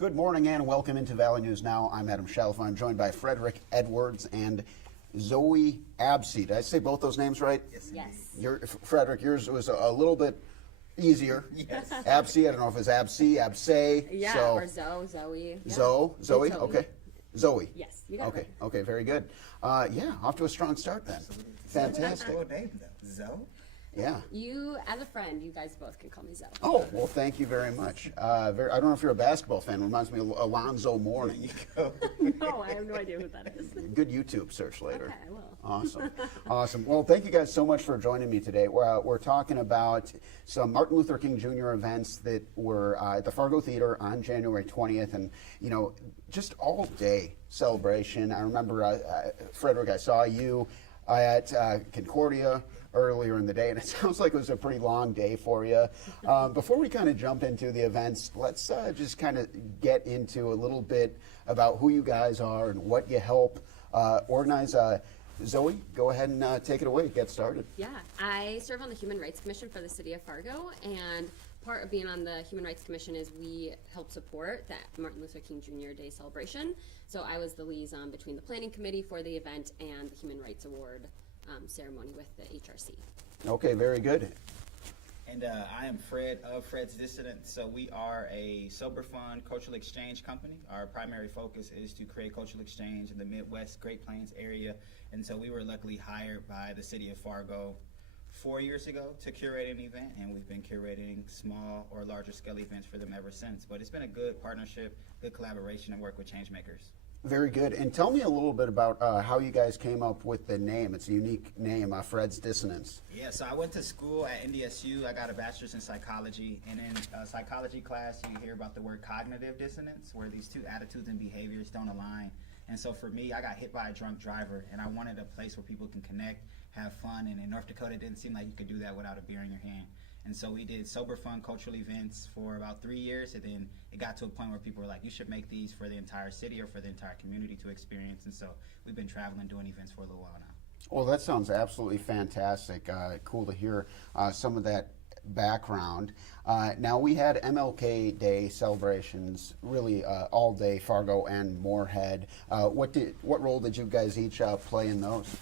Good morning and welcome into Valley News Now. I'm Adam Shelf. I'm joined by Frederick Edwards and Zoe Absey. Did I say both those names right? Yes. Frederick, yours was a little bit easier. Yes. Absey, I don't know if it's Absey, Absey. Yeah, so, or Zoe. Yeah. Zoe, Zoe. okay. Zoe. Yes, you got Okay, it. okay, very good. Yeah, off to a strong start then. Fantastic. Cool name though. Zoe? Yeah. You, as a friend, you guys both can call me Zoe. Oh, well, thank you very much. I don't know if you're a basketball fan. It reminds me of Alonzo Mourning. Go. No, I have no idea who that is. Good YouTube search later. Okay, I will. Awesome. Awesome. Well, thank you guys so much for joining me today. We're talking about some Martin Luther King Jr. events that were at the Fargo Theater on January 20th, and, you know, just all day celebration. I remember, Frederick, I saw you at Concordia earlier in the day, and it sounds like it was a pretty long day for you. Before we kind of jump into the events, let's just kind of get into a little bit about who you guys are and what you help organize. Zoe, go ahead and take it away. Get started. Yeah, I serve on the Human Rights Commission for the city of Fargo, and part of being on the Human Rights Commission is we help support that Martin Luther King Jr. Day celebration. So I was the liaison between the planning committee for the event and the Human Rights Award ceremony with the HRC. Okay, very good. And I am Fred of Fred's Dissonance. So we are a sober fun cultural exchange company. Our primary focus is to create cultural exchange in the Midwest, Great Plains area. And so we were luckily hired by the city of Fargo 4 years ago to curate an event, and we've been curating small or larger scale events for them ever since. But it's been a good partnership, good collaboration, and work with change makers. Very good. And tell me a little bit about how you guys came up with the name. It's a unique name, Fred's Dissonance. Yeah, so I went to school at NDSU. I got a bachelor's in psychology, and in psychology class, you hear about the word cognitive dissonance, where these two attitudes and behaviors don't align. And so for me, I got hit by a drunk driver, and I wanted a place where people can connect, have fun, and in North Dakota, it didn't seem like you could do that without a beer in your hand. And so we did sober, fun, cultural events for about 3 years, and then it got to a point where people were like, you should make these for the entire city or for the entire community to experience. And so we've been traveling, doing events for a little while now. Well, that sounds absolutely fantastic. Cool to hear some of that background. Now, we had MLK Day celebrations really all day, Fargo and Moorhead. What role did you guys each play in those?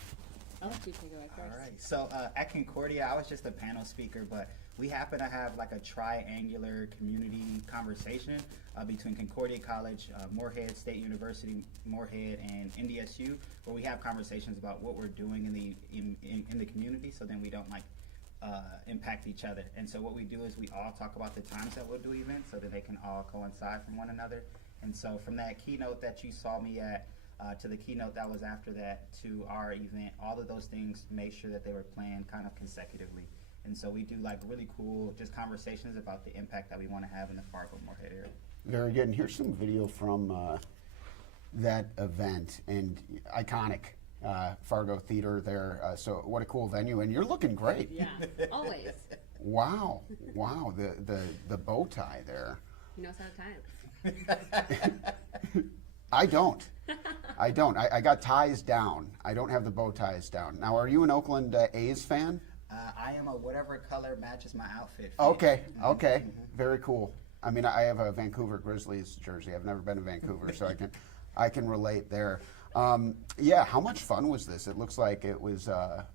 I'll let you take it away first. All right. So at Concordia, I was just a panel speaker, but we happen to have like a triangular community conversation between Concordia College, Moorhead State University, Moorhead, and NDSU, where we have conversations about what we're doing in the community, so then we don't impact each other. And so what we do is we all talk about the times that we'll do events, so that they can all coincide from one another. And so from that keynote that you saw me at, to the keynote that was after that, to our event, all of those things made sure that they were planned kind of consecutively. And so we do like really cool just conversations about the impact that we want to have in the Fargo Moorhead area. Very good. And here's some video from that event, and iconic Fargo Theater there. So what a cool venue, and you're looking great. Yeah, always. Wow, wow, the bow tie there. He knows how to tie it. I don't. I got ties down. I don't have the bow ties down. Now, are you an Oakland A's fan? I am a whatever color matches my outfit fan. Okay, okay, very cool. I mean, I have a Vancouver Grizzlies jersey. I've never been to Vancouver, so I can relate there. Yeah, how much fun was this? It looks like it was a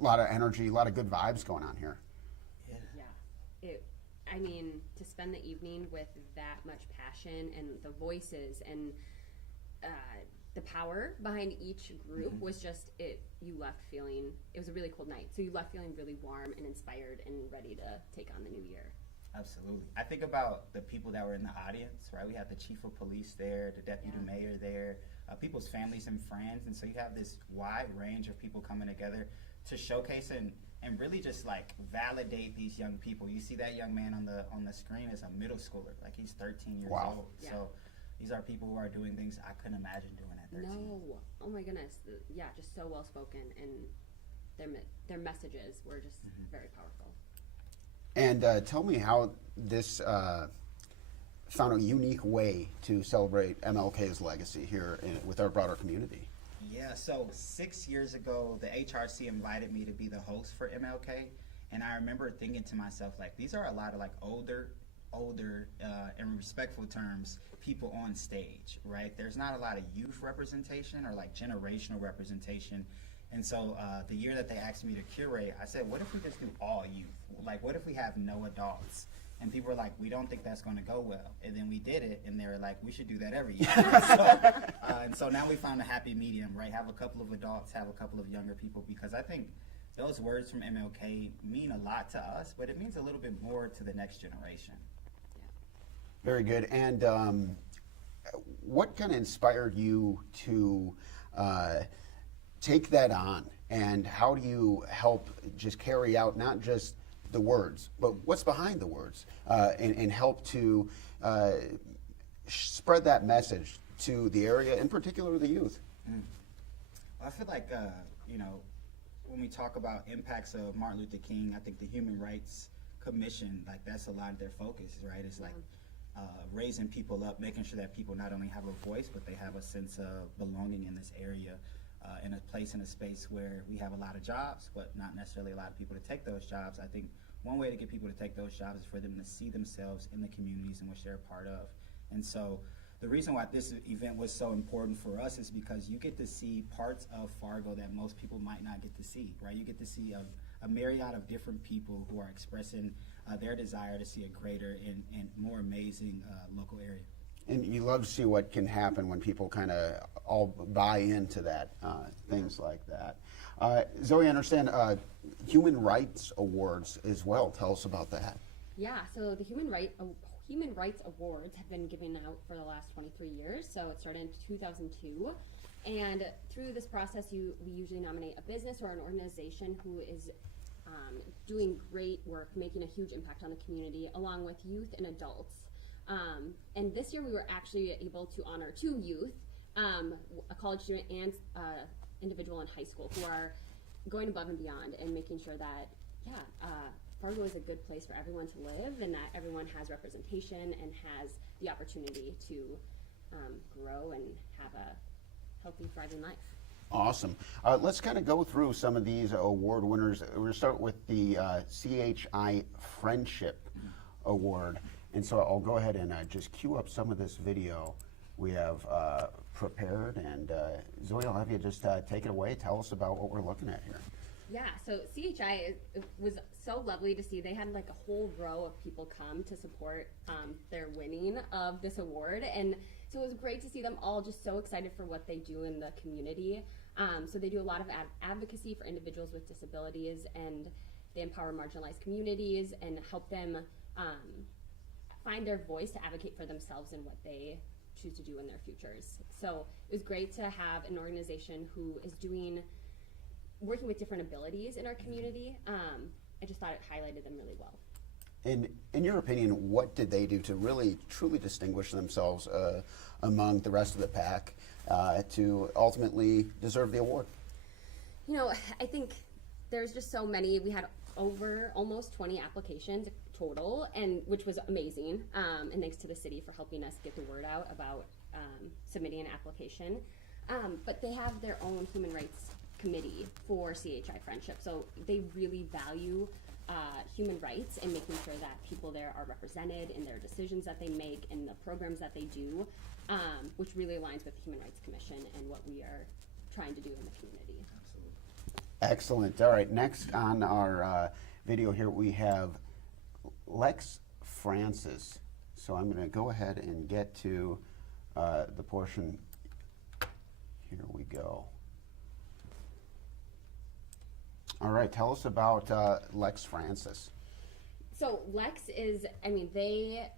lot of energy, a lot of good vibes going on here. Yeah. I mean, to spend the evening with that much passion and the voices and the power behind each group was just you left feeling, it was a really cold night, so you left feeling really warm and inspired and ready to take on the new year. Absolutely. I think about the people that were in the audience, right? We had the chief of police there, the deputy mayor there, people's families and friends, and so you have this wide range of people coming together to showcase and really just like validate these young people. You see that young man on the screen as a middle schooler, like he's 13 years old. Yeah. So these are people who are doing things I couldn't imagine doing at 13. No, oh my goodness, yeah, just so well spoken, and their messages were just very powerful. And tell me how this found a unique way to celebrate MLK's legacy here with our broader community. Yeah, so 6 years ago, the HRC invited me to be the host for MLK, and I remember thinking to myself, like, these are a lot of like older older, in respectful terms, people on stage, right? There's not a lot of youth representation or like generational representation. And so the year that they asked me to curate, I said, what if we just do all youth? Like, what if we have no adults? And people were like, we don't think that's going to go well. And then we did it, and they were like, we should do that every year. And so now we found a happy medium, right? Have a couple of adults, have a couple of younger people, because I think those words from MLK mean a lot to us, but it means a little bit more to the next generation. Very good. And what kind of inspired you to take that on? And how do you help just carry out not just the words, but what's behind the words, and help to spread that message to the area, in particular the youth? Well, I feel like, when we talk about impacts of Martin Luther King, I think the Human Rights Commission, like that's a lot of their focus, right? It's like raising people up, making sure that people not only have a voice, but they have a sense of belonging in this area, in a place, in a space where we have a lot of jobs, but not necessarily a lot of people to take those jobs. I think one way to get people to take those jobs is for them to see themselves in the communities in which they're a part of. And so the reason why this event was so important for us is because you get to see parts of Fargo that most people might not get to see, right? You get to see a myriad of different people who are expressing their desire to see a greater and more amazing local area. And you love to see what can happen when people kind of all buy into that, things like that. Zoe, I understand Human Rights Awards as well. Tell us about that. Yeah, so the Human Rights Awards have been given out for the last 23 years. So it started in 2002. And through this process, we usually nominate a business or an organization who is doing great work, making a huge impact on the community, along with youth and adults. And this year we were actually able to honor 2 youth, a college student and individual in high school, who are going above and beyond and making sure that, Fargo is a good place for everyone to live, and that everyone has representation and has the opportunity to grow and have a healthy, thriving life. Awesome. Let's kind of go through some of these award winners. We're going to start with the CHI Friendship Award. And so I'll go ahead and just cue up some of this video we have prepared. And Zoe, I'll have you just take it away. Tell us about what we're looking at here. Yeah, so CHI was so lovely to see. They had like a whole row of people come to support their winning of this award. And so it was great to see them all just so excited for what they do in the community. So they do a lot of advocacy for individuals with disabilities, and they empower marginalized communities and help them find their voice to advocate for themselves and what they choose to do in their futures. So it was great to have an organization who is working with different abilities in our community. I just thought it highlighted them really well. And in your opinion, what did they do to really, truly distinguish themselves among the rest of the pack to ultimately deserve the award? You know, I think there's just so many. We had over almost 20 applications total, and which was amazing. And thanks to the city for helping us get the word out about submitting an application. But they have their own human rights committee for CHI Friendship, so they really value human rights and making sure that people there are represented in their decisions that they make and the programs that they do, which really aligns with the Human Rights Commission and what we are trying to do in the community. Absolutely. Excellent. All right, next on our video here we have Lex Francis. So I'm going to go ahead and get to the portion. Here we go. All right, tell us about Lex Francis. So Lex is, they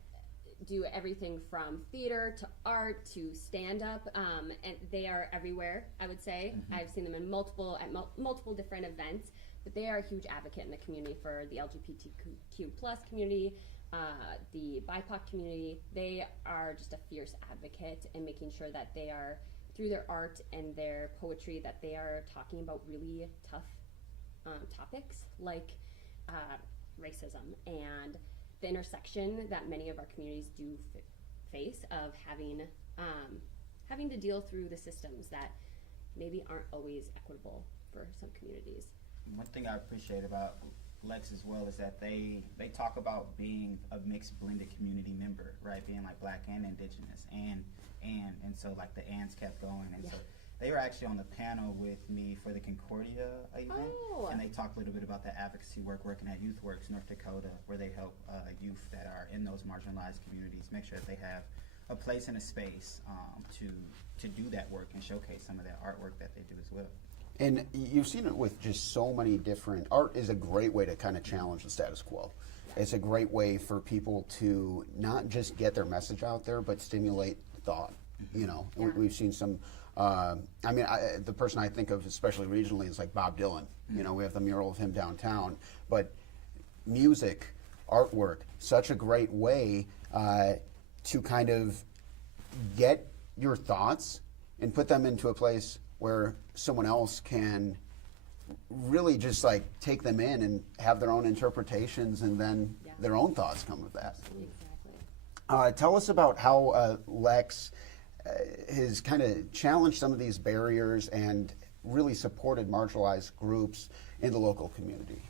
do everything from theater to art to stand-up, and they are everywhere, I would say. Mm-hmm. I've seen them in multiple different events, but they are a huge advocate in the community for the LGBTQ plus community, the BIPOC community. They are just a fierce advocate in making sure that they are, through their art and their poetry, that they are talking about really tough topics like racism and the intersection that many of our communities do face of having to deal through the systems that maybe aren't always equitable for some communities. One thing I appreciate about Lex as well is that they talk about being a mixed blended community member, right? Being like Black and Indigenous, and so like the ands kept going, and so they were actually on the panel with me for the Concordia event, and they talked a little bit about the advocacy work, working at YouthWorks North Dakota, where they help youth that are in those marginalized communities make sure that they have a place and a space to do that work and showcase some of that artwork that they do as well. And you've seen it with just so many different, art is a great way to kind of challenge the status quo. It's a great way for people to not just get their message out there, but stimulate thought. You know, we've seen some, I mean, the person I think of, especially regionally, is like Bob Dylan. You know, we have the mural of him downtown, but music, artwork, such a great way to kind of get your thoughts and put them into a place where someone else can really just like take them in and have their own interpretations, and then their own thoughts come with that. Exactly. Tell us about how Lex has kind of challenged some of these barriers and really supported marginalized groups in the local community.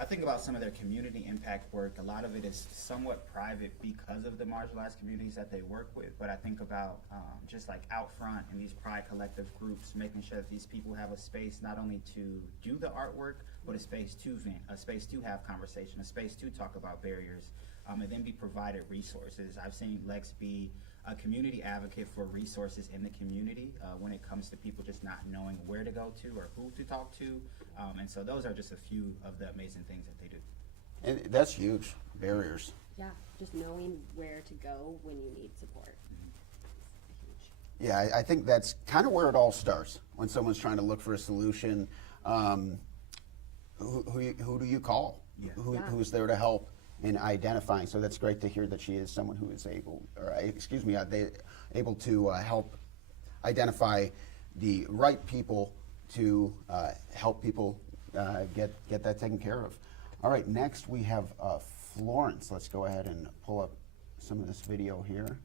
I think about some of their community impact work. A lot of it is somewhat private because of the marginalized communities that they work with. But I think about just like out front in these Pride Collective groups, making sure that these people have a space not only to do the artwork, but a space to vent, a space to have conversation, a space to talk about barriers, and then be provided resources. I've seen Lex be a community advocate for resources in the community when it comes to people just not knowing where to go to or who to talk to. And so those are just a few of the amazing things that they do. And that's huge, barriers. Yeah, just knowing where to go when you need support. Huge. Yeah, I think that's kind of where it all starts. When someone's trying to look for a solution, who do you call? Yeah. Who's there to help in identifying? So that's great to hear that she is someone who is able, or excuse me, able to help identify the right people to help people get that taken care of. All right, next we have Florence. Let's go ahead and pull up some of this video here.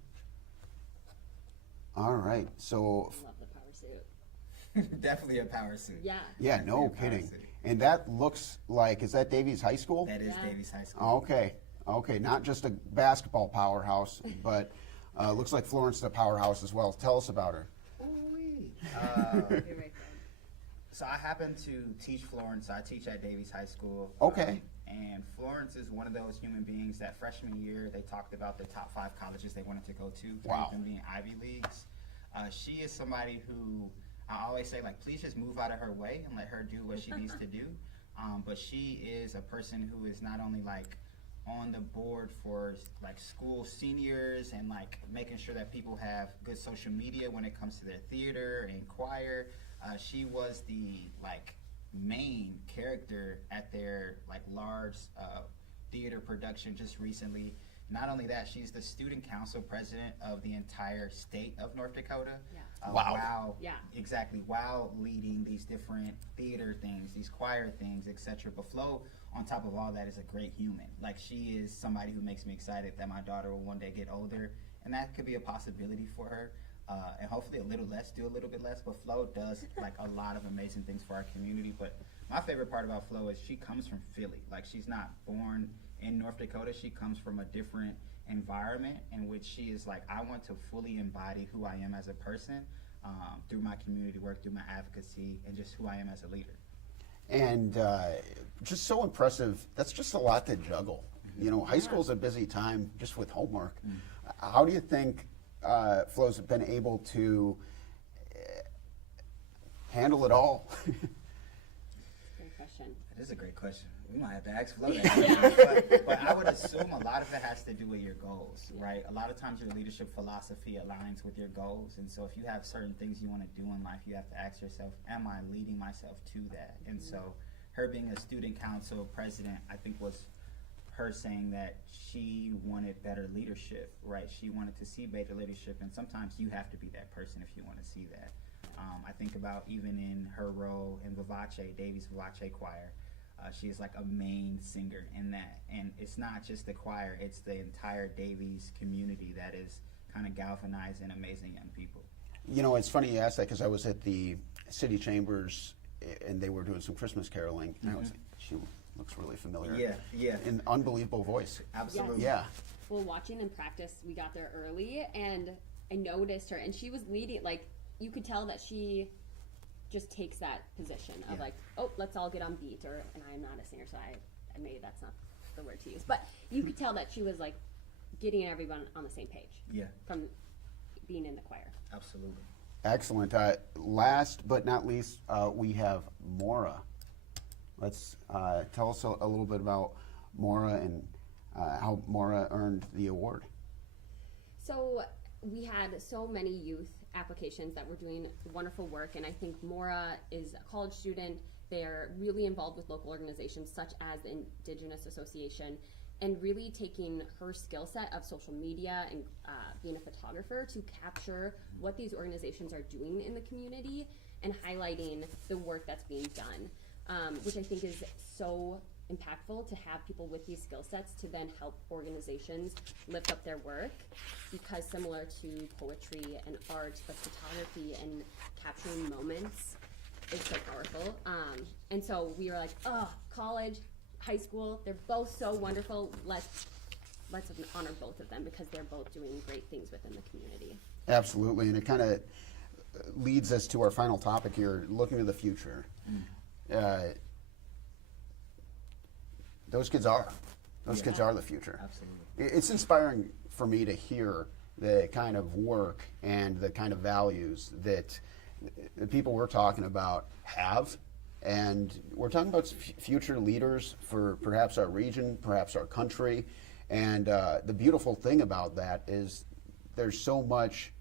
All right, so Love the power suit. Definitely a power suit. Yeah. yeah, no kidding. And that looks like, is that Davies High School? That is Yeah. Davies High School. Okay, not just a basketball powerhouse, but looks like Florence is a powerhouse as well. Tell us about her. So I happen to teach Florence. I teach at Davies High School. Okay. And Florence is one of those human beings that freshman year they talked about the top 5 colleges they wanted to go to. Wow. Them being Ivy Leagues. She is somebody who I always say, like, please just move out of her way and let her do what she needs to do. But she is a person who is not only like on the board for like school seniors and like making sure that people have good social media when it comes to their theater and choir. She was the like main character at their like large theater production just recently. Not only that, she's the student council president of the entire state of North Dakota. Yeah. Wow. While leading these different theater things, these choir things, etc. But Flo, on top of all that, is a great human. Like, she is somebody who makes me excited that my daughter will one day get older, and that could be a possibility for her. And hopefully do a little bit less, but Flo does like a lot of amazing things for our community. But my favorite part about Flo is she comes from Philly. Like, she's not born in North Dakota. She comes from a different environment in which she is like, I want to fully embody who I am as a person through my community work, through my advocacy, and just who I am as a leader. And just so impressive. That's just a lot to juggle. You know, high school's a busy time just with homework. How do you think Flo's been able to handle it all? Great question. That is a great question. We might have to ask Flo that. But I would assume a lot of it has to do with your goals, right? A lot of times your leadership philosophy aligns with your goals. And so if you have certain things you want to do in life, you have to ask yourself, am I leading myself to that? And so her being a student council president, I think was her saying that she wanted better leadership, right? She wanted to see better leadership, and sometimes you have to be that person if you want to see that. I think about even in her role in Vivace, Davies Vivace Choir, she is like a main singer in that. And it's not just the choir, it's the entire Davies community that is kind of galvanizing amazing young people. You know, it's funny you asked that because I was at the city chambers and they were doing some Christmas caroling. And I was like, She looks really familiar. Yeah, yeah, An unbelievable voice. absolutely. Yeah. Well, watching them practice, we got there early, and I noticed her, and she was leading. Like, you could tell that she just takes that position of Yeah. like, oh, let's all get on beat. Or, and I'm not a singer, so I maybe that's not the word to use, but you could tell that she was like getting everyone on the same page Yeah, from being in the choir. absolutely. Excellent. Last but not least, we have Maura. Let's tell us a little bit about Maura and how Maura earned the award. So we had so many youth applications that were doing wonderful work, and I think Maura is a college student. They're really involved with local organizations such as the Indigenous Association, and really taking her skill set of social media and being a photographer to capture what these organizations are doing in the community and highlighting the work that's being done, which I think is so impactful to have people with these skill sets to then help organizations lift up their work, because similar to poetry and art, but photography and capturing moments is so powerful. And so we were like, oh, college, high school, they're both so wonderful. Let's honor both of them because they're both doing great things within the community. Absolutely, and it kind of leads us to our final topic here, looking to the future. Those kids are the future. Absolutely. It's inspiring for me to hear the kind of work and the kind of values that the people we're talking about have. And we're talking about future leaders for perhaps our region, perhaps our country. And the beautiful thing about that is there's so much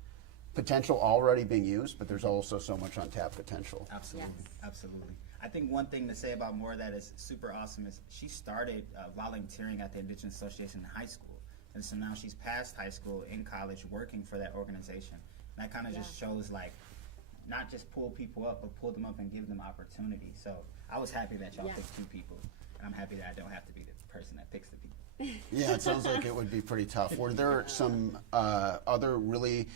potential already being used, but there's also so much untapped potential. Absolutely, Yes. absolutely. I think one thing to say about Maura that is super awesome is she started volunteering at the Indigenous Association in high school. And so now she's past high school, in college, working for that organization. And that kind of just shows, like, not just pull people up, but pull them up and give them opportunity. So I was happy that y'all Yeah. picked 2 people. And I'm happy that I don't have to be the person that picks the people. Yeah, it sounds like it would be pretty tough. Were there some other really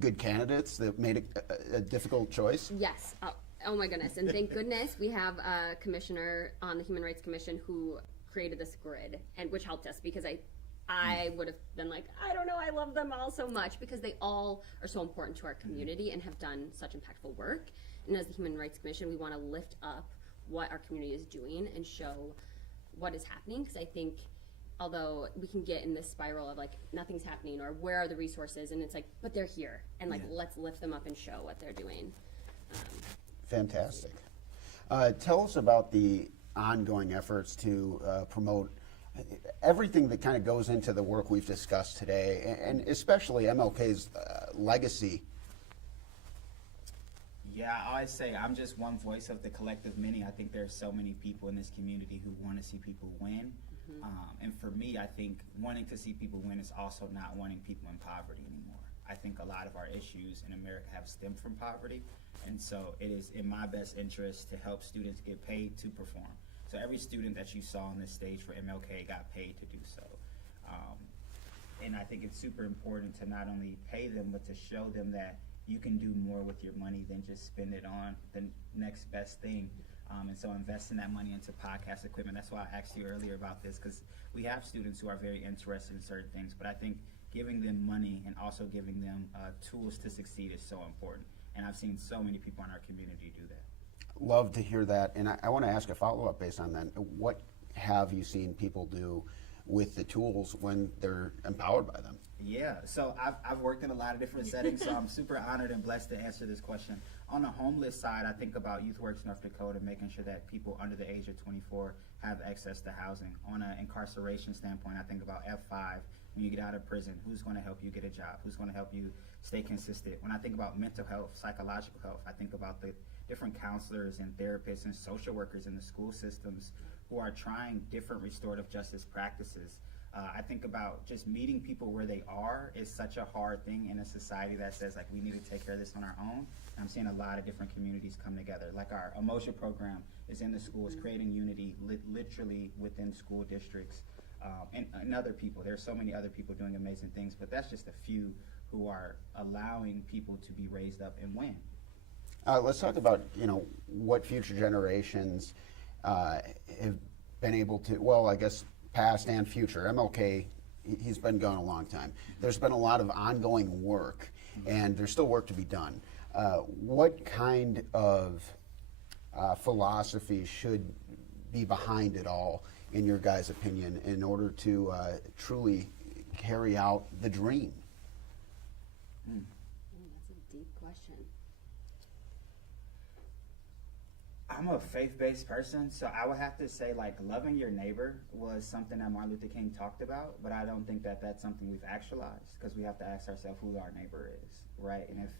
good candidates that made a difficult choice? Yes. Oh my goodness. And thank goodness we have a commissioner on the Human Rights Commission who created this grid, and which helped us, because I would have been like, I don't know, I love them all so much because they all are so important to our community and have done such impactful work. And as the Human Rights Commission, we want to lift up what our community is doing and show what is happening, because I think although we can get in this spiral of like nothing's happening or where are the resources, and it's like, but they're here, and like let's lift them up and show what they're doing. Fantastic. Tell us about the ongoing efforts to promote everything that kind of goes into the work we've discussed today, and especially MLK's legacy. Yeah, I always say I'm just one voice of the collective many. I think there's so many people in this community who want to see people win. And for me, I think wanting to see people win is also not wanting people in poverty anymore. I think a lot of our issues in America have stemmed from poverty. And so it is in my best interest to help students get paid to perform. So every student that you saw on this stage for MLK got paid to do so. And I think it's super important to not only pay them, but to show them that you can do more with your money than just spend it on the next best thing. And so investing that money into podcast equipment, that's why I asked you earlier about this, because we have students who are very interested in certain things, but I think giving them money and also giving them tools to succeed is so important. And I've seen so many people in our community do that. Love to hear that. And I want to ask a follow-up based on that. What have you seen people do with the tools when they're empowered by them? Yeah, so I've worked in a lot of different settings, so I'm super honored and blessed to answer this question. On the homeless side, I think about YouthWorks North Dakota, making sure that people under the age of 24 have access to housing. On an incarceration standpoint, I think about F5, when you get out of prison, who's going to help you get a job? Who's going to help you stay consistent? When I think about mental health, psychological health, I think about the different counselors and therapists and social workers in the school systems who are trying different restorative justice practices. I think about just meeting people where they are is such a hard thing in a society that says, like, we need to take care of this on our own. And I'm seeing a lot of different communities come together. Like our Emotion program is in the schools, creating unity literally within school districts. And other people, there's so many other people doing amazing things, but that's just a few who are allowing people to be raised up and win. Let's talk about, what future generations have been able to, well, I guess past and future. MLK, he's been gone a long time. There's been a lot of ongoing work, and there's still work to be done. What kind of philosophy should be behind it all, in your guys' opinion, in order to truly carry out the dream? That's a deep question. I'm a faith-based person, so I would have to say, like, loving your neighbor was something that Martin Luther King talked about, but I don't think that that's something we've actualized, because we have to ask ourselves who our neighbor is, right? And if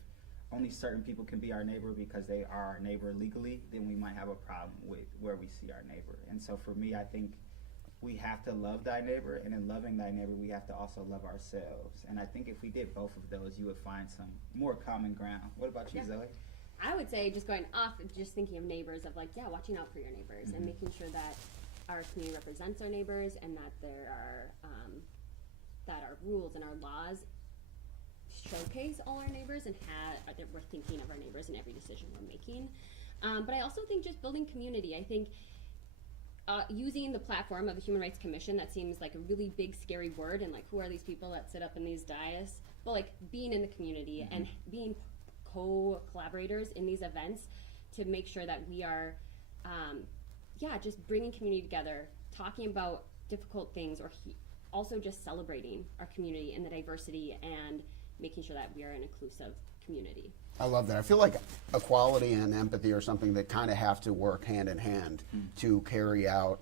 only certain people can be our neighbor because they are our neighbor legally, then we might have a problem with where we see our neighbor. And so for me, I think we have to love thy neighbor, and in loving thy neighbor, we have to also love ourselves. And I think if we did both of those, you would find some more common ground. What about you, Yeah. Zoe? I would say just going off, just thinking of neighbors, of like, yeah, watching out for your neighbors and making sure that our community represents our neighbors, and that there are that our rules and our laws showcase all our neighbors, and that we're thinking of our neighbors in every decision we're making. But I also think just building community. I think using the platform of the Human Rights Commission, that seems like a really big, scary word, and like, who are these people that sit up in these dais? But like, being in the community and being co-collaborators in these events to make sure that we are, just bringing community together, talking about difficult things, or also just celebrating our community and the diversity, and making sure that we are an inclusive community. I love that. I feel like equality and empathy are something that kind of have to work hand in hand to carry out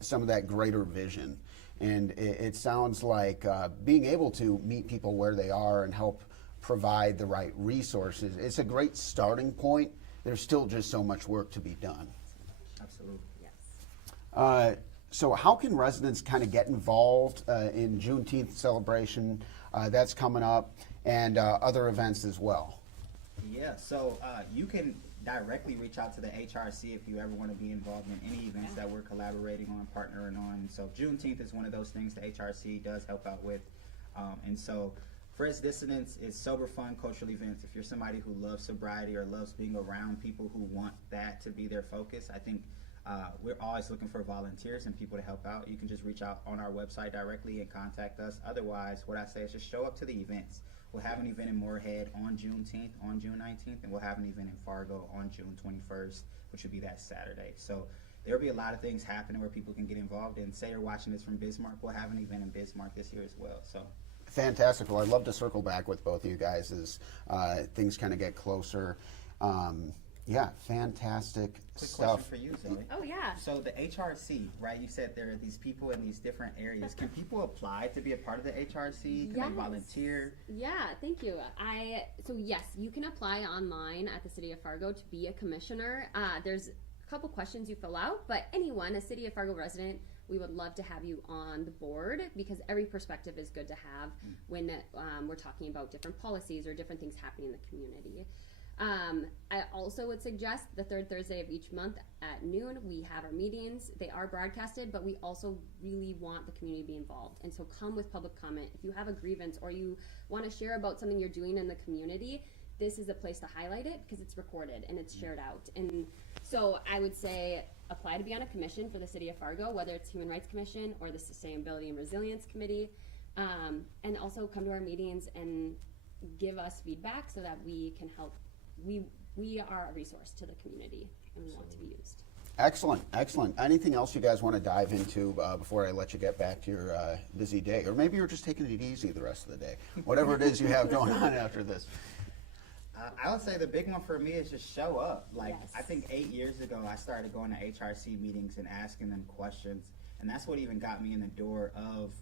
some of that greater vision. And it sounds like being able to meet people where they are and help provide the right resources, it's a great starting point. There's still just so much work to be done. Absolutely. Yes. So how can residents kind of get involved in Juneteenth celebration? That's coming up, and other events as well. Yeah, so you can directly reach out to the HRC if you ever want to be involved in any events that we're collaborating on, partnering on. And so Juneteenth is one of those things the HRC does help out with. And so for us, Dissonance is sober, fun, cultural events. If you're somebody who loves sobriety or loves being around people who want that to be their focus, I think we're always looking for volunteers and people to help out. You can just reach out on our website directly and contact us. Otherwise, what I say is just show up to the events. We'll have an event in Moorhead on Juneteenth, on June 19th, and we'll have an event in Fargo on June 21st, which would be that Saturday. So there'll be a lot of things happening where people can get involved. And say you're watching this from Bismarck, we'll have an event in Bismarck this year as well. So Fantastic. Well, I'd love to circle back with both of you guys as things kind of get closer. Yeah, fantastic quick stuff. question for you, Zoe. Oh, yeah. So the HRC, right? You said there are these people in these different areas. Can people apply to be a part of the HRC? Can Yes. they volunteer? Yeah, thank you. So yes, you can apply online at the City of Fargo to be a commissioner. There's a couple questions you fill out, but anyone, a City of Fargo resident, we would love to have you on the board, because every perspective is good to have when we're talking about different policies or different things happening in the community. I also would suggest the third Thursday of each month at noon, we have our meetings. They are broadcasted, but we also really want the community to be involved. And so come with public comment. If you have a grievance or you want to share about something you're doing in the community, this is a place to highlight it, because it's recorded and it's shared out. And so I would say apply to be on a commission for the City of Fargo, whether it's Human Rights Commission or the Sustainability and Resilience Committee. And also come to our meetings and give us feedback so that we can help. We are a resource to the community, and we want to be used. Excellent, excellent. Anything else you guys want to dive into before I let you get back to your busy day? Or maybe you're just taking it easy the rest of the day. Whatever it is you have going on after this. I would say the big one for me is just show up. Like, Yes. I think 8 years ago, I started going to HRC meetings and asking them questions. And that's what even got me in the door of,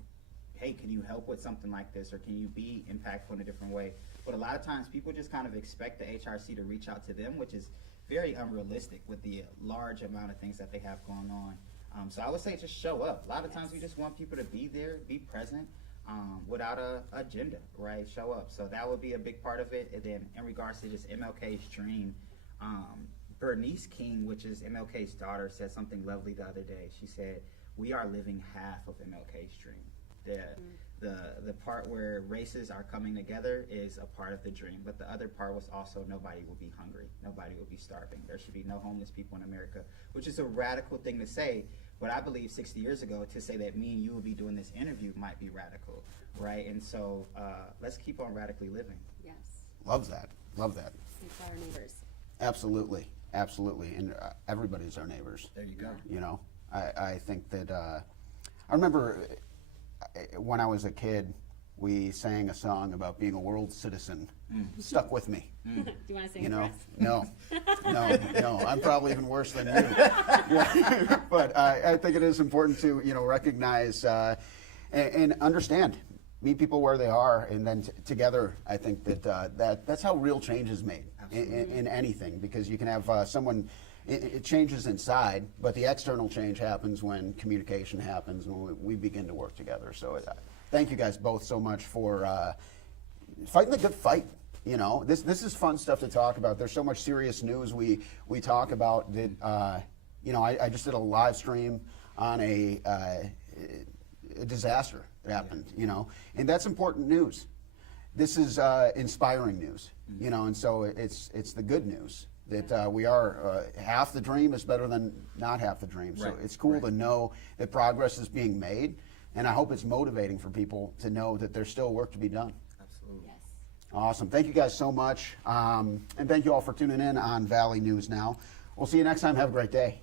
hey, can you help with something like this? Or can you be impactful in a different way? But a lot of times people just kind of expect the HRC to reach out to them, which is very unrealistic with the large amount of things that they have going on. So I would say just show up. A lot of times we just want people to be there, be present, without a agenda, right? Show up. So that would be a big part of it. And then in regards to just MLK's dream, Bernice King, which is MLK's daughter, said something lovely the other day. She said, "We are living half of MLK's dream." The part where races are coming together is a part of the dream, but the other part was also nobody will be hungry, nobody will be starving. There should be no homeless people in America, which is a radical thing to say, but I believe 60 years ago to say that me and you will be doing this interview might be radical, right? And so let's keep on radically living. Yes. Love that. Love that. Thanks to our neighbors. Absolutely. Absolutely. And everybody's our neighbors. There you go. You know, I think that I remember when I was a kid, we sang a song about being a world citizen. Stuck with me. Do you want to sing You it know, for us? no. I'm probably even worse than you. Yeah. But I think it is important to recognize and understand, meet people where they are, and then together, I think that's how real change is made in anything. Because you can have someone. It changes inside, but the external change happens when communication happens, when we begin to work together. So thank you guys both so much for fighting the good fight. You know, this is fun stuff to talk about. There's so much serious news we talk about that, I just did a live stream on a disaster that happened, and that's important news. This is inspiring news, and so it's the good news. That we are half the dream is better than not half the dream. So it's cool to know that progress is being made, and I hope it's motivating for people to know that there's still work to be done. Absolutely. Yes. Awesome. Thank you guys so much, and thank you all for tuning in on Valley News Now. We'll see you next time. Have a great day.